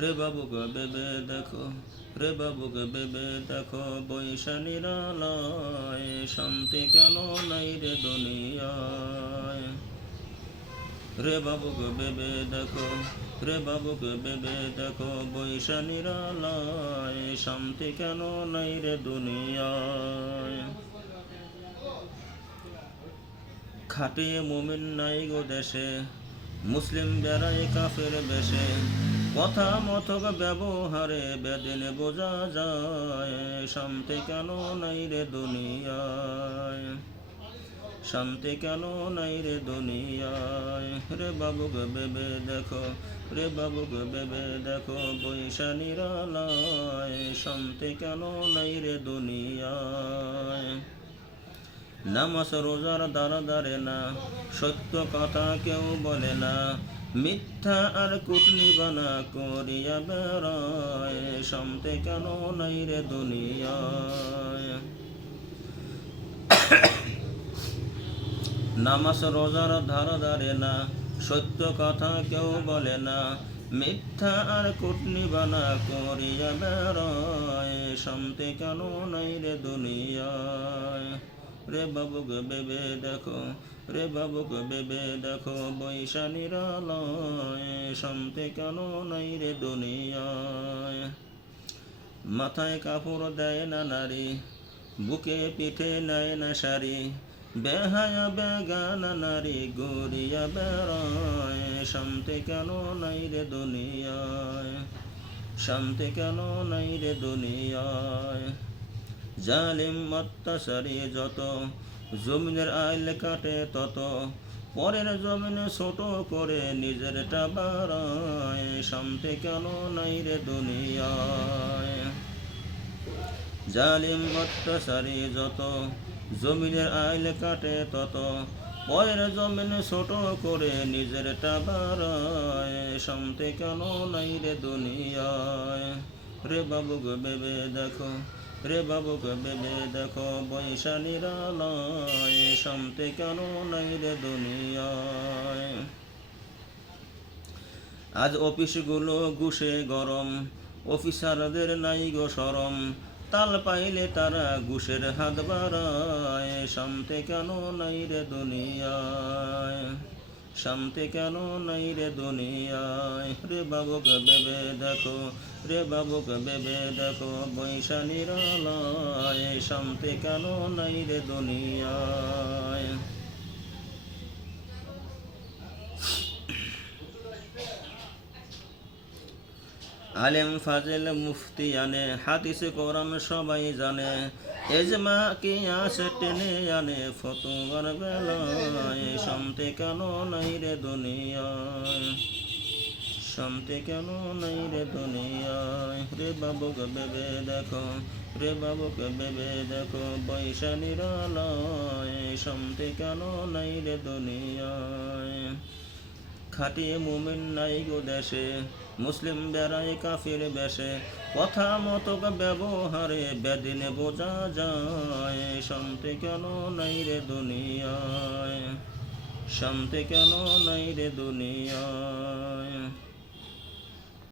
রে বাবু গো ভেবে দেখো, রে বাবু গো ভেবে দেখো, বৈশালীর আলায় শান্তি কেন নাই রে দুনিয়ায়। রে বাবু গো ভেবে দেখো, রে বাবু গো ভেবে দেখো, বৈশালীর আলায় শান্তি কেন নাই রে দুনিয়ায়। খাটিয়ে মুমিন নাই গো দেশে, মুসলিম বেড়ায় কাফের বেশে, কথা মতক ব্যবহারে বেদিন বোঝা যায়, শান্তি কেন নাই রে দুনিয়ায়। শান্তি কেন নাই রে দুনিয়ায়। রে বাবু গো ভেবে দেখো, রে বাবু গো ভেবে দেখো, বৈশালীর আলায় শান্তি কেন নাই রে দুনিয়ায়। নামাজ রোজার দ্বারা দাঁড়ে না, সত্য কথা কেউ বলে না, মিথ্যা আর কূটনিবানা করিয়া বেড়ায়, শান্তি কেন নাই রে দুনিয়ায়। নামাজ রোজার ধারা দাঁড়ে না, সত্য কথা কেউ বলে না, মিথ্যা আর কূটনিবানা করিয়া বেড়ায়, শান্তি কেন নাই রে দুনিয়ায়। রে বাবু গো ভেবে দেখো, রে বাবু গো ভেবে দেখো, বৈশালীর আলায় শান্তি কেন নাই রে দুনিয়ায়। মাথায় কাপড় দেয় না নারী, বুকে পিঠে নেয় না শাড়ি, বেহায়া বেগানা নারী গড়িয়া বেড়ায়, শান্তি কেন নাই রে দুনিয়ায়। শান্তি কেন নাই রে দুনিয়ায়। জালিম অত্যাচারী যত, জমিনের আইল কাটে তত, পরের জমিনে ছোট করে নিজেরটা বাড়ায়, শান্তি কেন নাই রে দুনিয়ায়। জালিম অত্যাচারী যত, জমিনের আইল কাটে তত, পরের জমিনে ছোট করে নিজেরটা বাড়ায়, শান্তি কেন নাই রে দুনিয়ায়। রে বাবু গো ভেবে দেখো, রে বাবু গো ভেবে দেখো, বৈশালীর আলায় শান্তি কেন নাই রে দুনিয়ায়। আজ অফিসগুলো ঘুষে গরম, অফিসারদের নাই গো শরম, তাল পাইলে তারা ঘুষের হাত বাড়ায়, শান্তি কেন নাই রে দুনিয়ায়। শান্তি কেন নাই রে দুনিয়ায়। রে বাবু গো ভেবে দেখো, রে বাবু গো ভেবে দেখো, বৈশালীর আলায় শান্তি কেন নাই রে দুনিয়ায়। আলেম ফাজেল মুফতি আনে, হাদিস কোরআন সবাই জানে, এজমা কিয়াস টেনে আনে ফতোয়ার বেলায়, শান্তি কেন নাই রে দুনিয়ায়। শান্তি কেন নাই রে দুনিয়ায়। রে বাবু গো ভেবে দেখো, রে বাবু গো ভেবে দেখো, বৈশালীর আলায় শান্তি কেন নাই রে দুনিয়ায়। খাটিয়ে মুমিন নাই গো দেশে, মুসলিম বেড়ায় কাফির বেশে, কথা মতক ব্যবহারে বেদিনে বোঝা যায়, শান্তি কেন নাই রে দুনিয়ায়। শান্তি কেন নাই রে দুনিয়ায়।